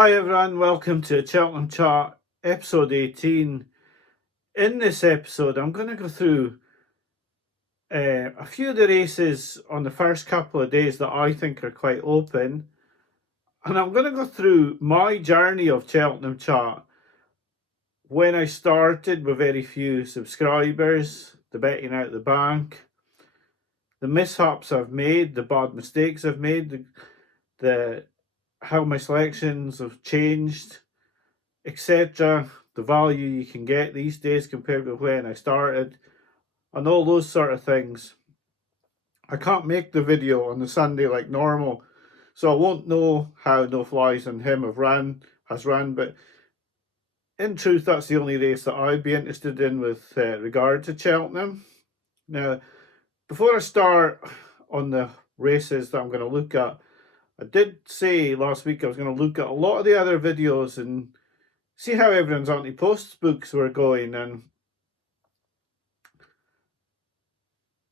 Hi everyone, welcome to Cheltenham Chart episode 18. In this episode I'm going to go through a few of the races on the first couple of days that I think are quite open, and I'm going to go through my journey of Cheltenham Chart when I started with very few subscribers, the betting out the bank, the mishaps I've made, the bad mistakes I've made, the how my selections have changed, etc., the value you can get these days compared with when I started, and all those sort of things. I can't make the video on the Sunday like normal, so I won't know how No Flies on Him has run, but in truth, that's the only race that I'd be interested in with regard to Cheltenham. Now, before I start on the races that I'm going to look at, I did say last week I was going to look at a lot of the other videos and see how everyone's anti-posts books were going, and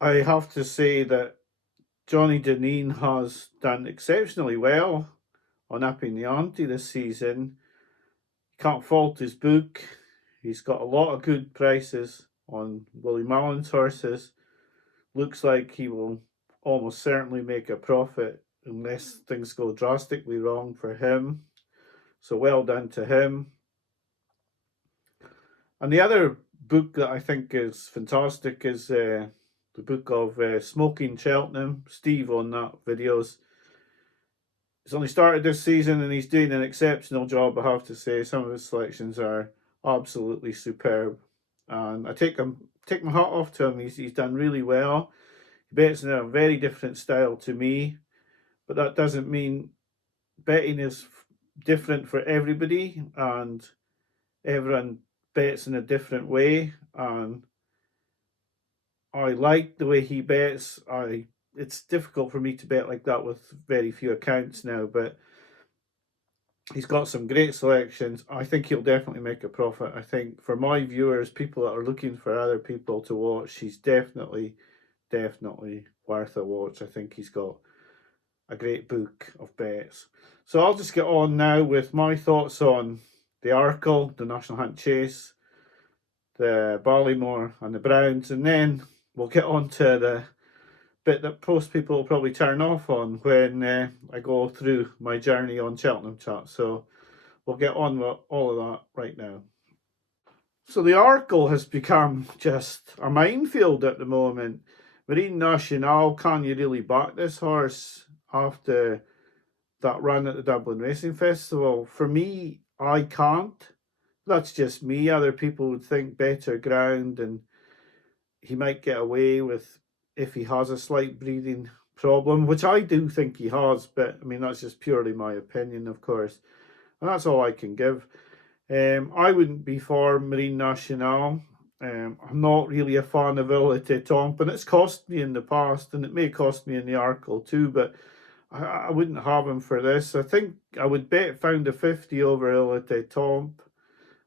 I have to say that Johnny Deneen has done exceptionally well on upping the ante this season. Can't fault his book. He's got a lot of good prices on Willie Mullen's horses. Looks like he will almost certainly make a profit unless things go drastically wrong for him. So well done to him. And the other book that I think is fantastic is the book of Smoking Cheltenham. Steve on that videos. He's only started this season and he's doing an exceptional job, I have to say. Some of his selections are absolutely superb. And I take my hat off to him. He's done really well. He bets in a very different style to me, but that doesn't mean betting is different for everybody, and everyone bets in a different way. And I like the way he bets. It's difficult for me to bet like that with very few accounts now, but he's got some great selections. I think he'll definitely make a profit. I think for my viewers, people that are looking for other people to watch, he's definitely worth a watch. I think he's got a great book of bets. So I'll just get on now with my thoughts on the Arkle, the National Hunt Chase, the Ballymore and the Browns, and then we'll get on to the bit that most people will probably turn off on when I go through my journey on Cheltenham Chat. So we'll get on with all of that right now. So the Arkle has become just a minefield at the moment. Marine Nationale, can you really back this horse after that run at the Dublin Racing Festival? For me, I can't. That's just me. Other people would think better ground and he might get away with if he has a slight breathing problem, which I do think he has, but I mean, that's just purely my opinion, of course. And that's all I can give. I wouldn't be for Marine Nationale. I'm not really a fan of Il Était Temps, and it's cost me in the past, and it may cost me in the Arkle too, but I wouldn't have him for this. I think I would bet £1.50 over Il Était Temps.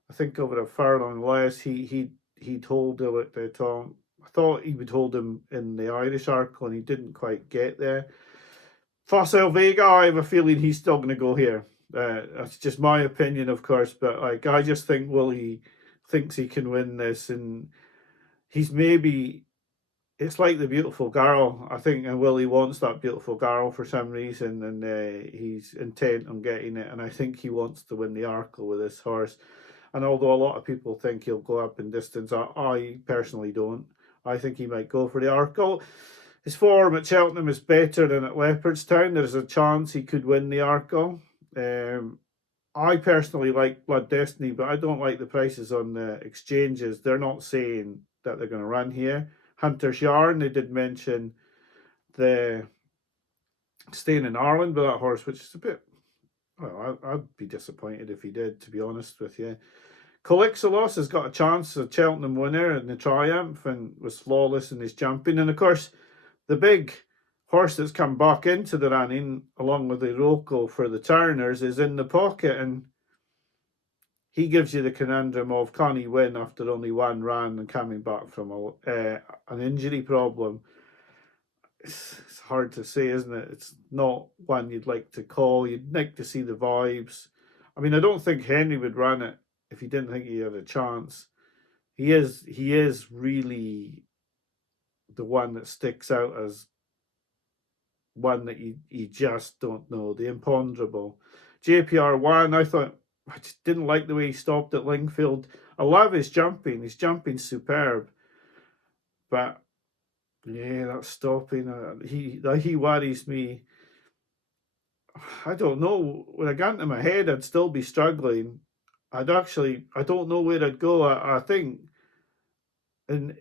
I think over a furlong less, he'd hold Il Était Temps. I thought he would hold him in the Irish Arkle, and he didn't quite get there. Facile Vega, I have a feeling he's still going to go here. That's just my opinion, of course, but like I just think Willie thinks he can win this, and he's maybe. It's like the beautiful girl, I think, and Willie wants that beautiful girl for some reason, and he's intent on getting it. And I think he wants to win the Arkle with this horse. And although a lot of people think he'll go up in distance, I personally don't. I think he might go for the Arkle. His form at Cheltenham is better than at Leopardstown. There's a chance he could win the Arkle. I personally like Blood Destiny, but I don't like the prices on the exchanges. They're not saying that they're going to run here. Hunter's Yarn, they did mention the staying in Ireland with that horse, which is a bit, well, I'd be disappointed if he did, to be honest with you. Calixolos has got a chance, a Cheltenham winner in the Triumph, and was flawless in his jumping. And of course, the big horse that's come back into the running, along with the Iroko for the Turners, is in the pocket, and he gives you the conundrum of can he win after only one run and coming back from an injury problem. It's hard to say, isn't it? It's not one you'd like to call. You'd like to see the vibes. I mean, I don't think Henry would run it if he didn't think he had a chance. He is really the one that sticks out as one that you just don't know, the imponderable. JPR1, I just didn't like the way he stopped at Lingfield. I love his jumping. His jumping's superb. But yeah, that stopping, he worries me. I don't know. When I got into my head, I'd still be struggling. I don't know where I'd go. I think, and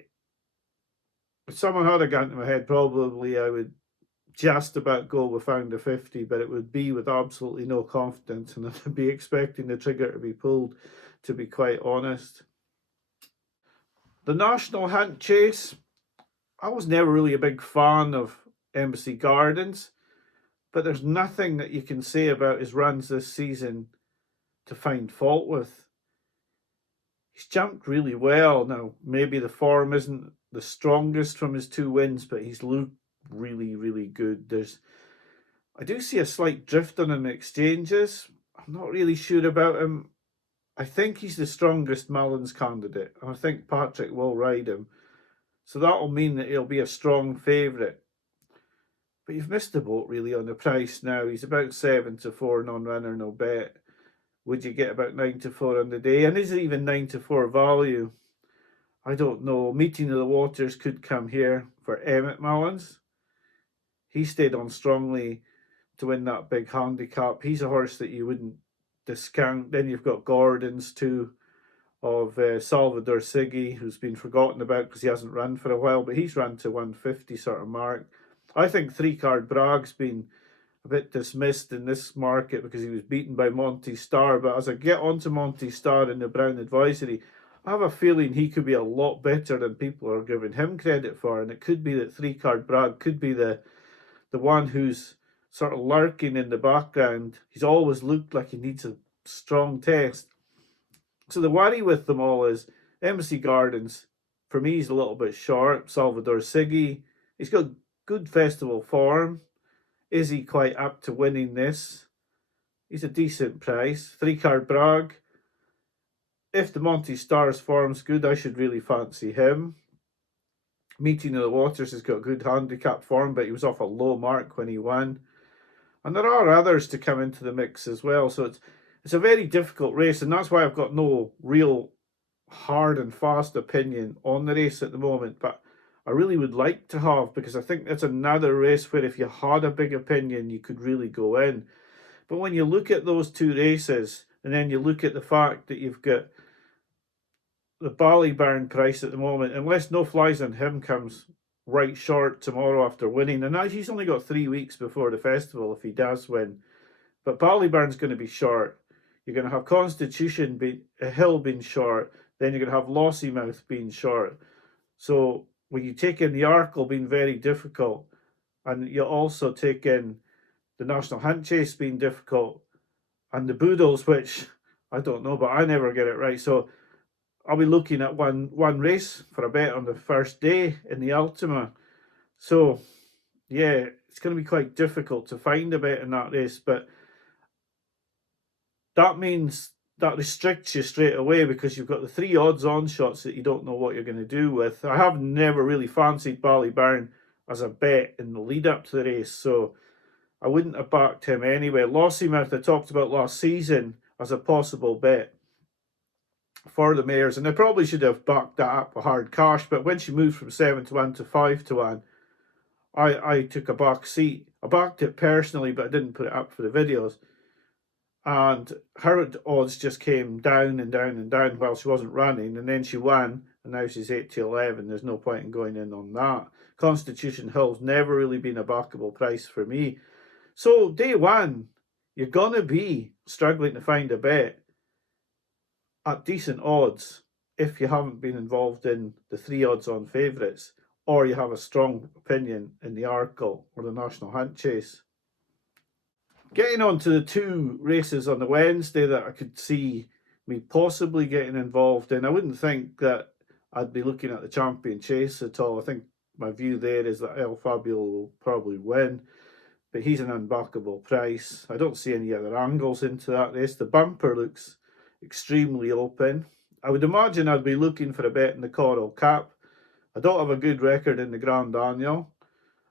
if someone had a gun to my head, probably I would just about go with Founder 50, but it would be with absolutely no confidence, and I'd be expecting the trigger to be pulled, to be quite honest. The National Hunt Chase, I was never really a big fan of Embassy Gardens, but there's nothing that you can say about his runs this season to find fault with. He's jumped really well. Now, maybe the form isn't the strongest from his 2 wins, but he's looked really, really good. I do see a slight drift on him in exchanges. I'm not really sure about him. I think he's the strongest Mullins candidate, and I think Patrick will ride him. So that'll mean that he'll be a strong favourite. But you've missed the boat really on the price now. He's about 7-4 non-runner, no bet. Would you get about 9-4 on the day? And is it even 9-4 value? I don't know. Meeting of the Waters could come here for Emmett Mullins. He stayed on strongly to win that big handicap. He's a horse that you wouldn't discount. Then you've got Gordon's too, of Salvador Siggy, who's been forgotten about because he hasn't run for a while, but he's run to 150 sort of mark. I think 3-card Bragg's been a bit dismissed in this market because he was beaten by Monty Star, but as I get onto Monty Star in the Brown Advisory, I have a feeling he could be a lot better than people are giving him credit for, and it could be that 3-card Bragg could be the one who's sort of lurking in the background. He's always looked like he needs a strong test. So the worry with them all is Embassy Gardens, for me, he's a little bit short. Salvador Siggy, he's got good festival form. Is he quite up to winning this? He's a decent price. 3-card Bragg. If the Monty Stars form's good, I should really fancy him. Meeting of the Waters has got good handicap form, but he was off a low mark when he won. And there are others to come into the mix as well. So it's a very difficult race, and that's why I've got no real hard and fast opinion on the race at the moment. But I really would like to have, because I think that's another race where if you had a big opinion, you could really go in. But when you look at those 2 races, and then you look at the fact that you've got the Ballymore price at the moment, unless No Flies on Him comes right short tomorrow after winning, and he's only got 3 weeks before the festival if he does win. But Ballyburn's going to be short. You're going to have Constitution Hill being short. Then you're going to have Lossymouth being short. So when you take in the Arkle being very difficult, and you also take in the National Hunt Chase being difficult, and the Boodles, which I don't know, but I never get it right. So I'll be looking at one race for a bet on the first day in the Ultima. So yeah, it's going to be quite difficult to find a bet in that race, but that means that restricts you straight away, because you've got the 3 odds-on shots that you don't know what you're going to do with. I have never really fancied Ballyburn as a bet in the lead-up to the race, so I wouldn't have backed him anyway. Lossymouth I talked about last season as a possible bet for the mares, and I probably should have backed that up with hard cash, but when she moved from 7-1 to 5-1, I took a back seat. I backed it personally, but I didn't put it up for the videos. And her odds just came down and down and down while she wasn't running, and then she won, and now she's 8-11. There's no point in going in on that. Constitution Hill's never really been a backable price for me. So day one, you're going to be struggling to find a bet at decent odds if you haven't been involved in the 3 odds-on favourites, or you have a strong opinion in the Arkle or the National Hunt Chase. Getting on to the 2 races on the Wednesday that I could see me possibly getting involved in, I wouldn't think that I'd be looking at the Champion Chase at all. I think my view there is that El Fabio will probably win. but he's an unbackable price. I don't see any other angles into that race. The bumper looks extremely open. I would imagine I'd be looking for a bet in the Coral Cup. I don't have a good record in the Grand Annual.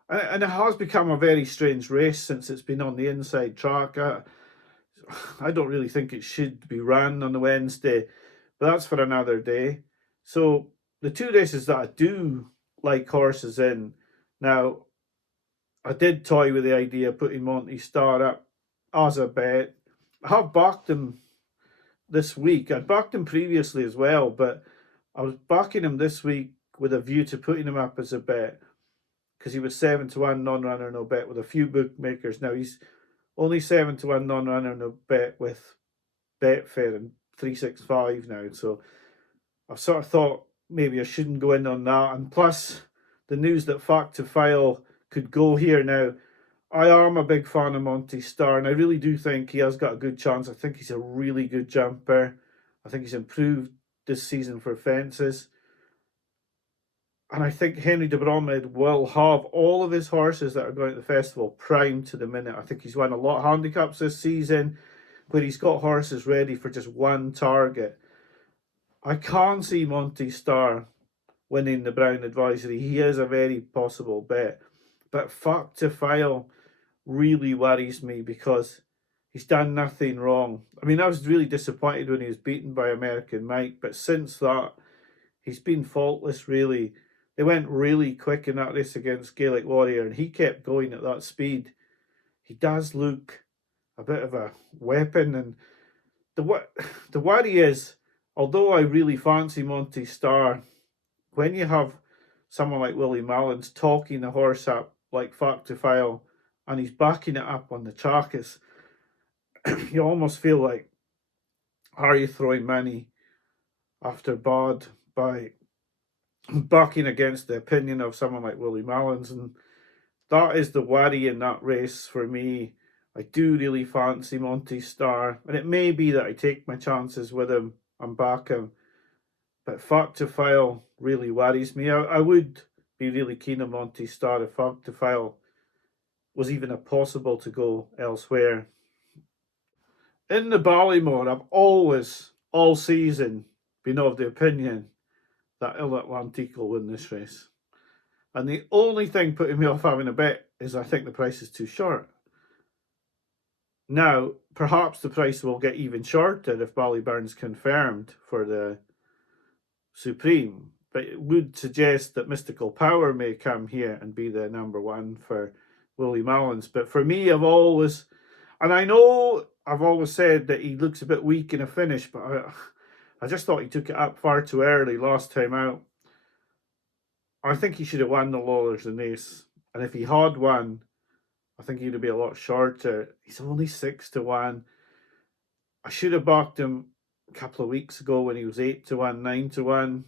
And it has become a very strange race since it's been on the inside track. I don't really think it should be run on the Wednesday, but that's for another day. So the two races that I do like horses in, now I did toy with the idea of putting Monty Star up as a bet. I have backed him this week. I'd backed him previously as well, but I was backing him this week with a view to putting him up as a bet because he was 7-1 non-runner no bet with a few bookmakers. Now he's only 7-1 non-runner no bet with Betfair and 365 now. So I've sort of thought maybe I shouldn't go in on that. And plus the news that Fact to File could go here now. I am a big fan of Monty Star, and I really do think he has got a good chance. I think he's a really good jumper. I think he's improved this season for fences. And I think Henry de Bromhead will have all of his horses that are going to the festival primed to the minute. I think he's won a lot of handicaps this season where he's got horses ready for just one target. I can't see Monty Star winning the Brown Advisory. He is a very possible bet. But Fact to File really worries me because he's done nothing wrong. I mean, I was really disappointed when he was beaten by American Mike, but since that, he's been faultless, really. They went really quick in that race against Gaelic Warrior, and he kept going at that speed. He does look a bit of a weapon, and the worry is, although I really fancy Monty Star, when you have someone like Willie Mullins talking the horse up like Fact to File, and he's backing it up on the track, you almost feel like, are you throwing money after bad by backing against the opinion of someone like Willie Mullins? And that is the worry in that race for me. I do really fancy Monty Star, and it may be that I take my chances with him and back him, but Fact to File really worries me. I would be really keen on Monty Star if Fact to File was even a possible to go elsewhere. In the Ballymore, I've always, all season, been of the opinion that Il Atlantique will win this race. And the only thing putting me off having a bet is I think the price is too short. Now, perhaps the price will get even shorter if Ballyburn's confirmed for the Supreme, but it would suggest that Mystical Power may come here and be the number one for Willie Mullins. But for me, I've always said that he looks a bit weak in a finish, but I just thought he took it up far too early last time out. I think he should have won the Lawlers and Ace, and if he had won, I think he'd be a lot shorter. He's only 6-1. I should have backed him a couple of weeks ago when he was 8-1, 9-1.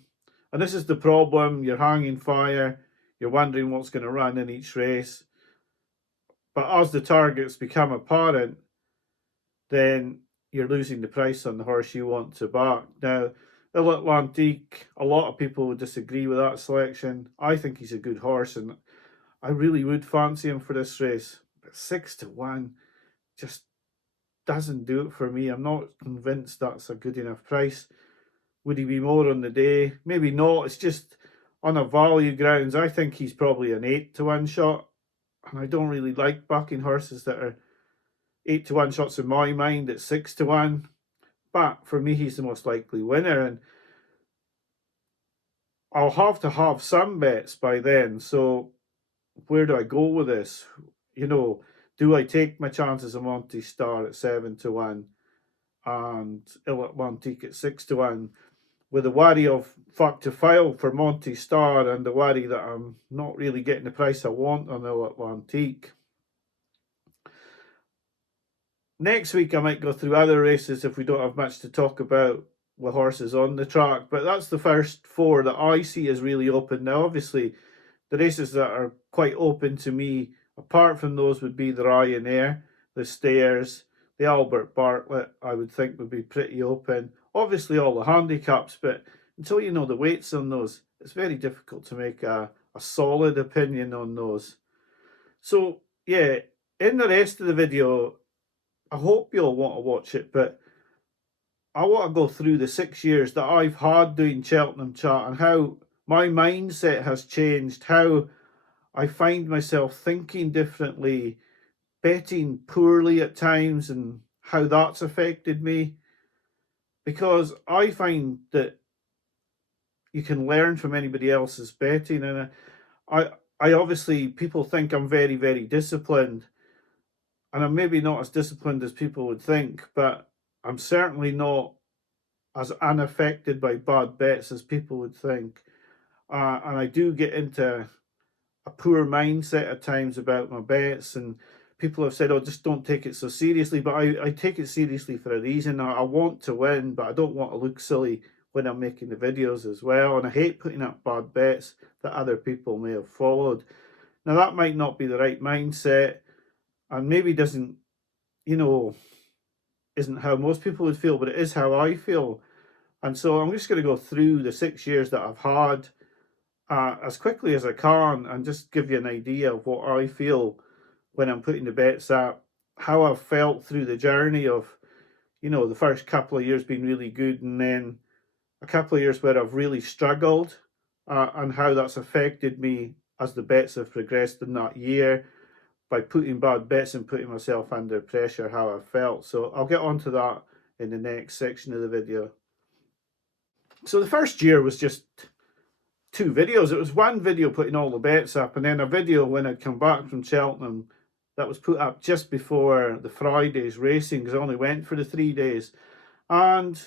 And this is the problem. You're hanging fire. You're wondering what's going to run in each race. But as the targets become apparent, then you're losing the price on the horse you want to back. Now, Il Atlantique, a lot of people would disagree with that selection. I think he's a good horse, and I really would fancy him for this race. But 6-1 just doesn't do it for me. I'm not convinced that's a good enough price. Would he be more on the day? Maybe not. It's just on a value grounds. I think he's probably an 8-1 shot. And I don't really like backing horses that are 8-1 shots in my mind at 6-1. But for me, he's the most likely winner. And I'll have to have some bets by then. So where do I go with this? Do I take my chances of Monty Star at 7-1 and Il Atlantique at 6-1 with the worry of Fact to File for Monty Star and the worry that I'm not really getting the price I want on Il Atlantique? Next week I might go through other races if we don't have much to talk about with horses on the track, but that's the first four that I see as really open. Now obviously the races that are quite open to me, apart from those, would be the Ryanair, the Stayers, the Albert Bartlett, I would think would be pretty open. Obviously all the handicaps, but until you know the weights on those, it's very difficult to make a solid opinion on those. So yeah, in the rest of the video, I hope you'll want to watch it, but I want to go through the 6 years that I've had doing Cheltenham chat and how my mindset has changed, how I find myself thinking differently, betting poorly at times, and how that's affected me. Because I find that you can learn from anybody else's betting, and I obviously, people think I'm very, very disciplined, and I'm maybe not as disciplined as people would think, but I'm certainly not as unaffected by bad bets as people would think. And I do get into a poor mindset at times about my bets, and people have said, "Oh, just don't take it so seriously." But I take it seriously for a reason. I want to win, but I don't want to look silly when I'm making the videos as well. And I hate putting up bad bets that other people may have followed. Now, that might not be the right mindset, and maybe doesn't, isn't how most people would feel, but it is how I feel. And so I'm just going to go through the 6 years that I've had as quickly as I can and just give you an idea of what I feel when I'm putting the bets up, how I've felt through the journey of, the first couple of years being really good, and then a couple of years where I've really struggled, and how that's affected me as the bets have progressed in that year by putting bad bets and putting myself under pressure, how I felt. So I'll get onto that in the next section of the video. So the first year was just 2 videos. It was one video putting all the bets up, and then a video when I'd come back from Cheltenham that was put up just before the Friday's racing, because I only went for the 3 days. And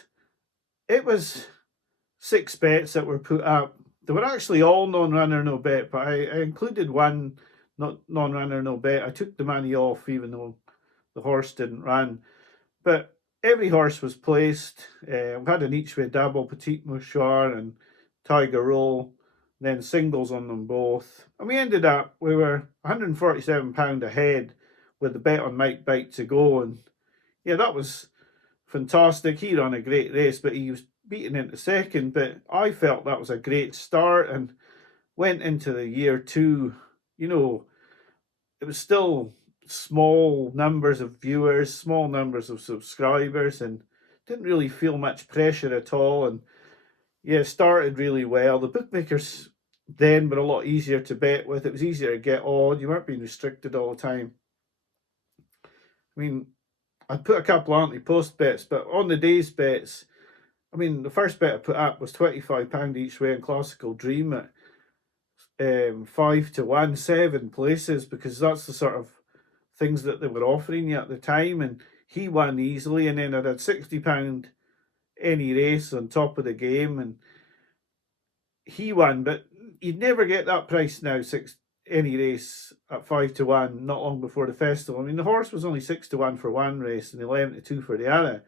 it was 6 bets that were put up. They were actually all non-runner, no bet, but I included one not non-runner, no bet. I took the money off even though the horse didn't run. But every horse was placed. We had an each way double, Petite Mouchoir and Tiger Roll, then singles on them both. And we ended up, we were £147 ahead with the bet on Mike Bite to go. And yeah, that was fantastic. He ran a great race, but he was beaten into second. But I felt that was a great start and went into the year 2, it was still small numbers of viewers, small numbers of subscribers, and didn't really feel much pressure at all. And yeah, started really well. The bookmakers then were a lot easier to bet with. It was easier to get odd. You weren't being restricted all the time. I mean, I'd put a couple anti-post bets, but on the day's bets, the first bet I put up was £25 each way in Classical Dream at 5 to 1, 7 places, because that's the sort of things that they were offering you at the time. And he won easily, and then I had £60 any race on top of the game, and he won. But you'd never get that price now, any race at 5 to 1, not long before the festival. The horse was only 6 to 1 for one race and 11 to 2 for the other.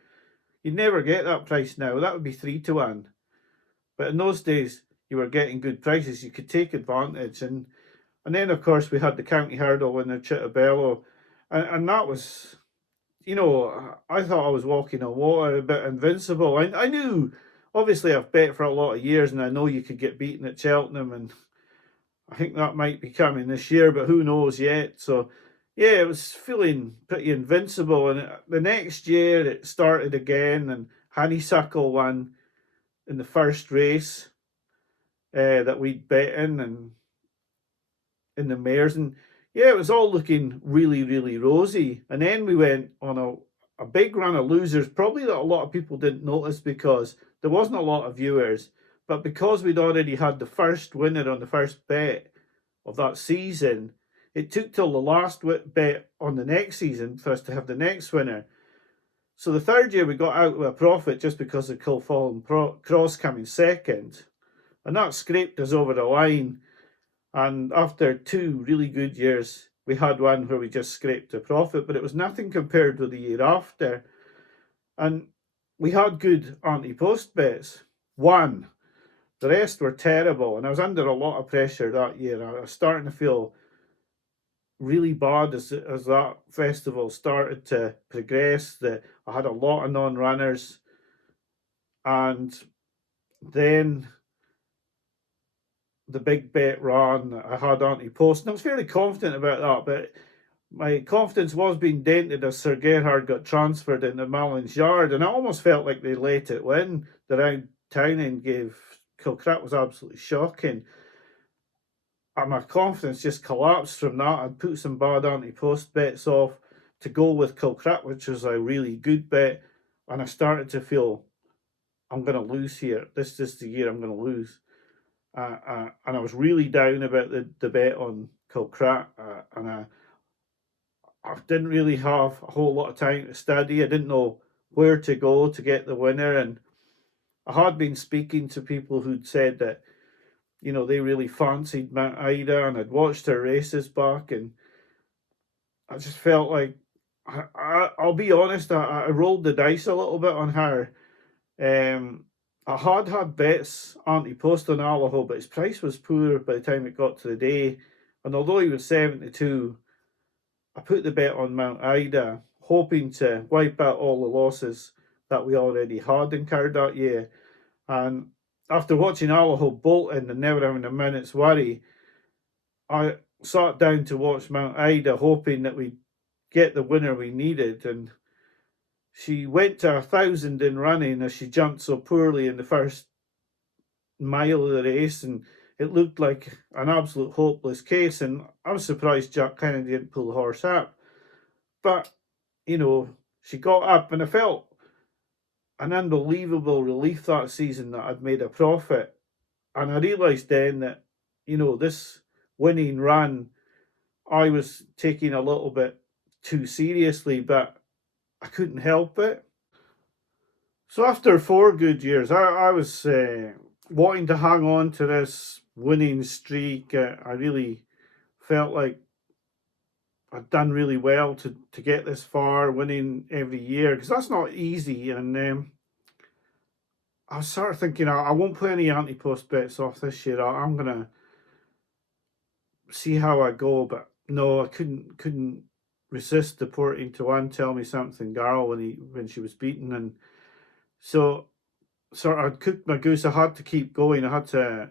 You'd never get that price now. That would be 3 to 1. But in those days, you were getting good prices. You could take advantage. And then, of course, we had the county hurdle winner, Chitabello. And that was, I thought I was walking on water, a bit invincible. I knew, obviously, I've bet for a lot of years, and I know you could get beaten at Cheltenham, and I think that might be coming this year, but who knows yet. So, yeah, it was feeling pretty invincible. And the next year, it started again, and Honeysuckle won in the first race that we'd bet in the mares. And yeah, it was all looking really, really rosy. And then we went on a big run of losers, probably that a lot of people didn't notice because there wasn't a lot of viewers. But because we'd already had the first winner on the first bet of that season, it took till the last bet on the next season for us to have the next winner. So the third year we got out with a profit just because of Kilfallen Cross coming second. And that scraped us over the line. And after 2 really good years, we had one where we just scraped a profit, but it was nothing compared with the year after. And we had good anti-post bets. 1. The rest were terrible, and I was under a lot of pressure that year. I was starting to feel really bad as that festival started to progress. I had a lot of non-runners, and then the big bet ran. I had anti-post, and I was fairly confident about that, but my confidence was being dented as Sir Gerhard got transferred into Mallin's yard, and I almost felt like they let it win. The round town and gave Kilcrat was absolutely shocking. And my confidence just collapsed from that. I'd put some bad anti-post bets off to go with Kilcrat, which was a really good bet, and I started to feel I'm going to lose here. This is the year I'm going to lose. And I was really down about the bet on Kilcrat, and I didn't really have a whole lot of time to study. I didn't know where to go to get the winner, and I had been speaking to people who'd said that, you know, they really fancied Mount Ida, and I'd watched her races back, and I just felt like I'll be honest, I rolled the dice a little bit on her. I had bets anti-post on Allaho, but his price was poor by the time it got to the day, and although he was 72, I put the bet on Mount Ida, hoping to wipe out all the losses that we already had incurred that year. And after watching Allaho bolting and never having a minute's worry, I sat down to watch Mount Ida, hoping that we'd get the winner we needed. And she went to 1,000 in running as she jumped so poorly in the first mile of the race, and it looked like an absolute hopeless case. And I was surprised Jack Kennedy didn't pull the horse up. But, you know, she got up, and I felt an unbelievable relief that season that I'd made a profit. And I realised then that, you know, this winning run, I was taking a little bit too seriously, but I couldn't help it. So after 4 good years, I was wanting to hang on to this winning streak. I really felt like I'd done really well to get this far, winning every year, because that's not easy. And I was sort of thinking, I won't play any anti-post bets off this year. I'm gonna see how I go. But no, I couldn't resist the porting to one tell me something girl when she was beaten, and so sort of I'd cooked my goose. I had to keep going. I had to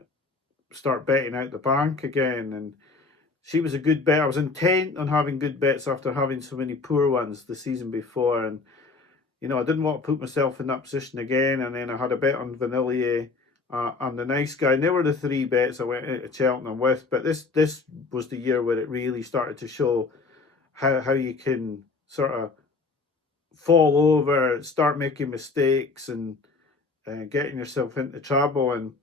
start betting out the bank again, and she was a good bet. I was intent on having good bets after having so many poor ones the season before, and you know I didn't want to put myself in that position again. And then I had a bet on Vanillier and the Nice Guy. And they were the 3 bets I went into Cheltenham with. But this was the year where it really started to show how you can sort of fall over, start making mistakes, and getting yourself into trouble. And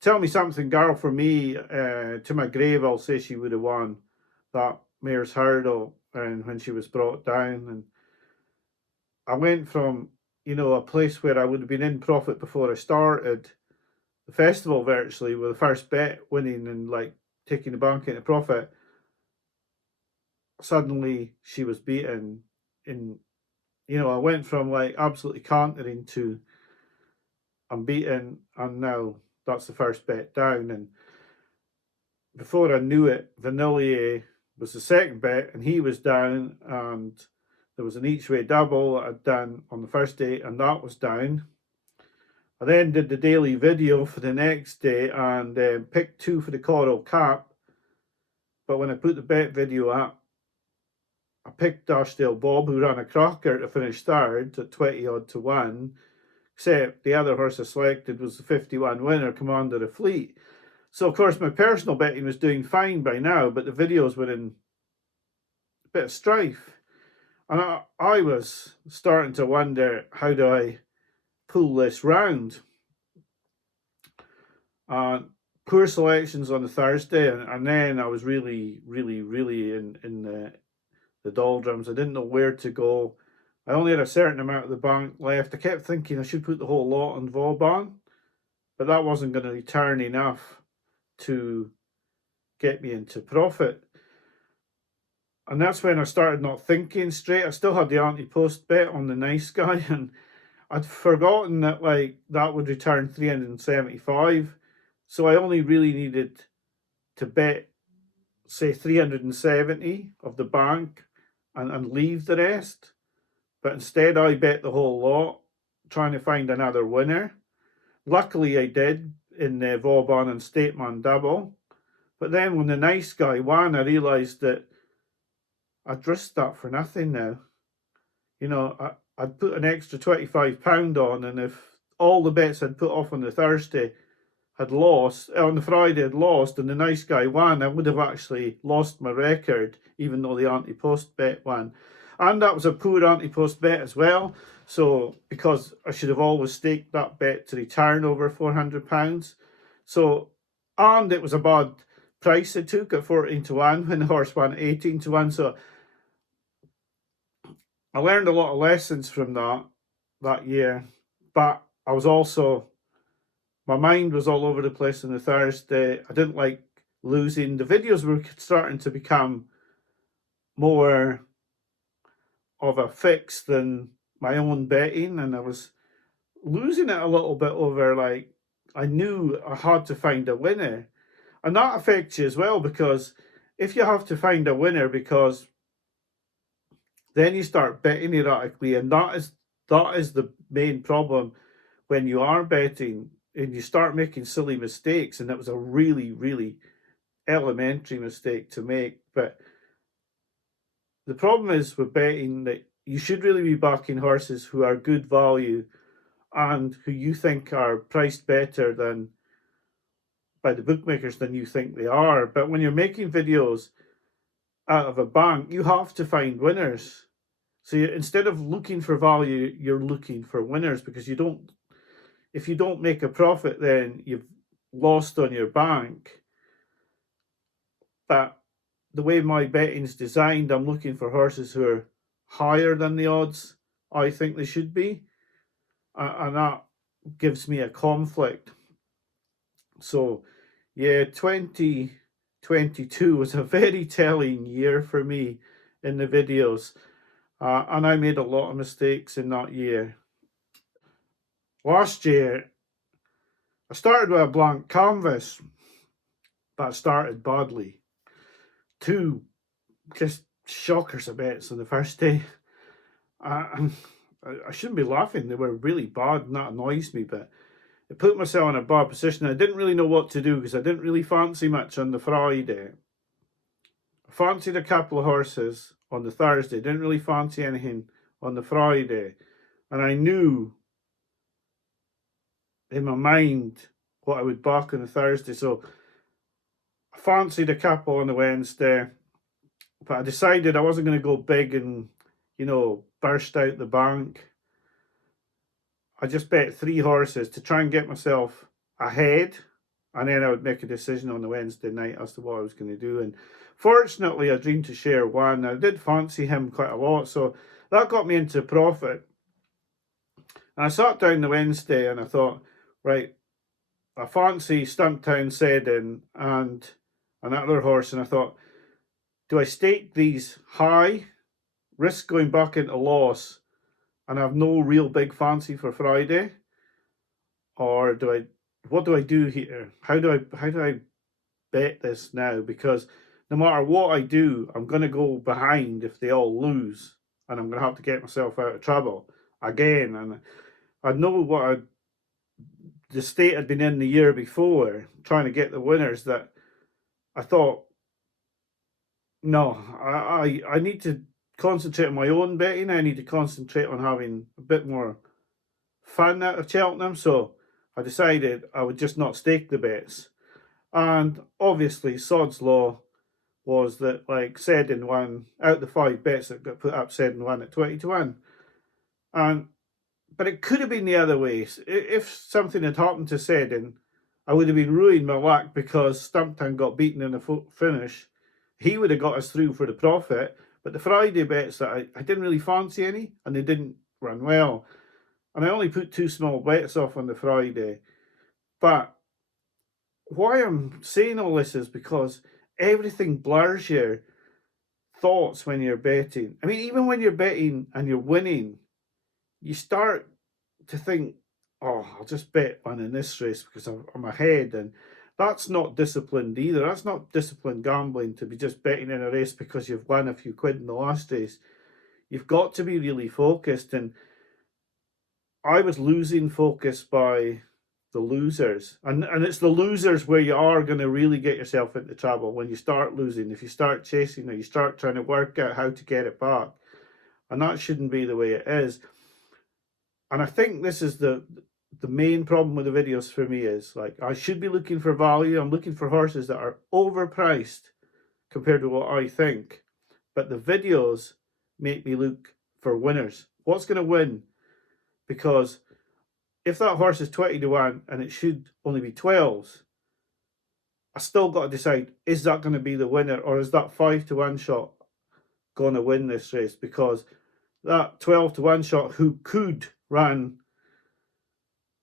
tell me something, girl, for me, to my grave, I'll say she would have won that Mare's Hurdle and when she was brought down. And I went from, you know, a place where I would have been in profit before I started the festival virtually with the first bet winning and like taking the bank into profit. Suddenly she was beaten in, you know, I went from like absolutely cantering to I'm beaten, and now that's the first bet down. And before I knew it, Vanillier was the second bet, and he was down, and there was an each way double that I'd done on the first day, and that was down. I then did the daily video for the next day and picked 2 for the Coral Cap. But when I put the bet video up, I picked Dashdale Bob, who ran a cracker to finish third at 20 odd to 1. Except the other horse I selected was the 51 winner, Commander of Fleet. So, of course, my personal betting was doing fine by now, but the videos were in a bit of strife. And I was starting to wonder, how do I pull this round? Poor selections on the Thursday, and then I was really in the doldrums. I didn't know where to go. I only had a certain amount of the bank left. I kept thinking I should put the whole lot on Vauban, but that wasn't going to return enough to get me into profit. And that's when I started not thinking straight. I still had the anti-post bet on the Nice Guy, and I'd forgotten that like that would return 375. So I only really needed to bet, say, 370 of the bank and leave the rest. But instead I bet the whole lot, trying to find another winner. Luckily I did in the Vauban and Stateman double. But then when the Nice Guy won, I realised that I'd risk that for nothing now. You know, I'd put an extra £25 on, and if all the bets I'd put off on the Thursday had lost, on the Friday had lost, and the nice guy won, I would have actually lost my record, even though the anti-post bet won. And that was a poor anti-post bet as well. So, because I should have always staked that bet to return over £400. So, and it was a bad price I took at 14 to 1 when the horse won 18 to 1. So, I learned a lot of lessons from that year. But I was also, my mind was all over the place on the Thursday. I didn't like losing. The videos were starting to become more of a fix than my own betting, and I was losing it a little bit over, like, I knew I had to find a winner. And that affects you as well, because if you have to find a winner, because then you start betting erratically, and that is the main problem when you are betting and you start making silly mistakes. And that was a really, really elementary mistake to make. But the problem is with betting that you should really be backing horses who are good value and who you think are priced better than by the bookmakers than you think they are. But when you're making videos out of a bank, you have to find winners. So instead of looking for value, you're looking for winners, because if you don't make a profit, then you've lost on your bank. But the way my betting's designed, I'm looking for horses who are higher than the odds I think they should be. And that gives me a conflict. So, yeah, 2022 was a very telling year for me in the videos. And I made a lot of mistakes in that year. Last year, I started with a blank canvas, but I started badly. 2 just shockers of bets on the first day. I shouldn't be laughing. They were really bad, and that annoys me, but it put myself in a bad position. I didn't really know what to do, because I didn't really fancy much on the Friday. I fancied a couple of horses on the Thursday, didn't really fancy anything on the Friday. And I knew in my mind what I would back on the Thursday. So I fancied a couple on the Wednesday, but I decided I wasn't going to go big and, burst out the bank. I just bet 3 horses to try and get myself ahead, and then I would make a decision on the Wednesday night as to what I was going to do. And fortunately, I Dreamed to Share won. I did fancy him quite a lot, so that got me into profit. And I sat down the Wednesday and I thought, right, I fancy Stumptown Seddon and another horse, and I thought, do I stake these high, risk going back into loss, and have no real big fancy for Friday, or what do I do here? How do I bet this now? Because no matter what I do, I'm going to go behind if they all lose, and I'm going to have to get myself out of trouble again. And I know the state I'd been in the year before, trying to get the winners, that I thought, no, I need to concentrate on my own betting. I need to concentrate on having a bit more fun out of Cheltenham. So I decided I would just not stake the bets. And obviously, Sod's Law was that, like, Seddon won out of the 5 bets that got put up. Seddon won at 20 to 1. But it could have been the other way. If something had happened to Seddon, I would have been ruining my luck, because Stumptown got beaten in the finish. He would have got us through for the profit. But the Friday bets that I didn't really fancy any, and they didn't run well. And I only put 2 small bets off on the Friday. But why I'm saying all this is because everything blurs your thoughts when you're betting. I mean, even when you're betting and you're winning, you start to think, oh, I'll just bet one in this race because I'm ahead. And that's not disciplined either. That's not disciplined gambling, to be just betting in a race because you've won a few quid in the last race. You've got to be really focused. And I was losing focus by the losers. And it's the losers where you are going to really get yourself into trouble when you start losing. If you start chasing or you start trying to work out how to get it back. And that shouldn't be the way it is. And I think this is the main problem with the videos for me is, like, I should be looking for value. I'm looking for horses that are overpriced compared to what I think. But the videos make me look for winners. What's going to win? Because if that horse is 20 to 1 and it should only be 12s, I still got to decide, is that going to be the winner, or is that 5 to 1 shot going to win this race? Because that 12 to 1 shot, who could run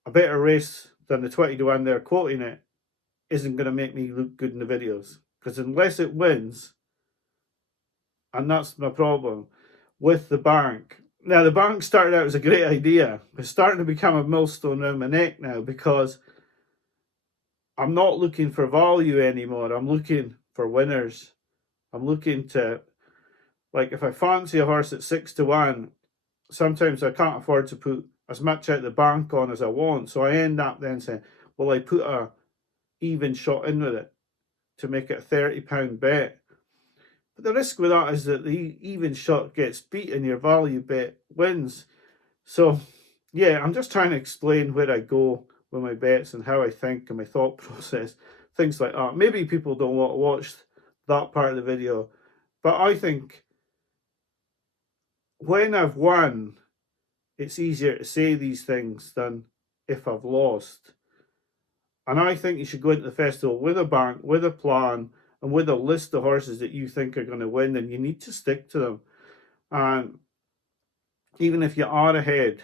a better race than the 20 to 1 they're quoting it, isn't going to make me look good in the videos. Because unless it wins, and that's my problem with the bank. Now, the bank started out as a great idea. It's starting to become a millstone around my neck now, because I'm not looking for value anymore. I'm looking for winners. I'm looking to, like, if I fancy a horse at 6 to 1, sometimes I can't afford to put as much out the bank on as I want. So I end up then saying, well, I put a even shot in with it to make it a £30 bet. But the risk with that is that the even shot gets beat and your value bet wins. So, yeah, I'm just trying to explain where I go with my bets and how I think and my thought process, things like that. Maybe people don't want to watch that part of the video, but I think when I've won, it's easier to say these things than if I've lost. And I think you should go into the festival with a bank, with a plan, and with a list of horses that you think are going to win, and you need to stick to them. And even if you are ahead,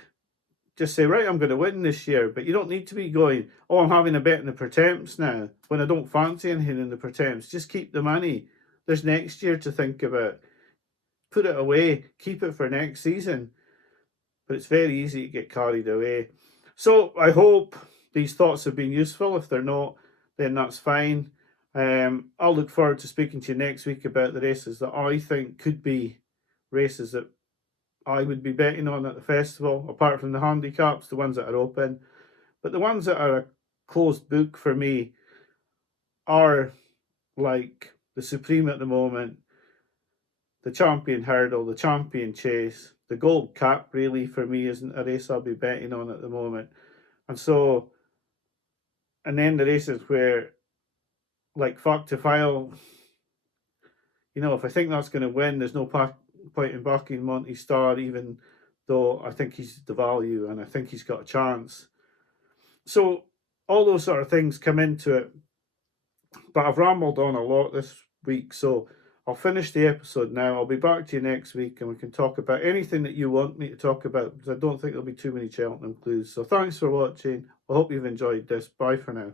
just say, right, I'm going to win this year. But you don't need to be going, oh, I'm having a bet in the pretemps now, when I don't fancy anything in the pretemps. Just keep the money. There's next year to think about. Put it away. Keep it for next season. But it's very easy to get carried away. So I hope these thoughts have been useful. If they're not, then that's fine. I'll look forward to speaking to you next week about the races that I think could be races that I would be betting on at the festival, apart from the handicaps, the ones that are open. But the ones that are a closed book for me are like the Supreme at the moment, the Champion Hurdle, the Champion Chase. The Gold Cup really for me isn't a race I'll be betting on at the moment. And so, and then the races where, like Fact to File, you know, if I think that's going to win, there's no point in backing Monty Star, even though I think he's the value and I think he's got a chance. So all those sort of things come into it. But I've rambled on a lot this week, so I'll finish the episode now. I'll be back to you next week and we can talk about anything that you want me to talk about, because I don't think there'll be too many Cheltenham clues. So thanks for watching. I hope you've enjoyed this. Bye for now.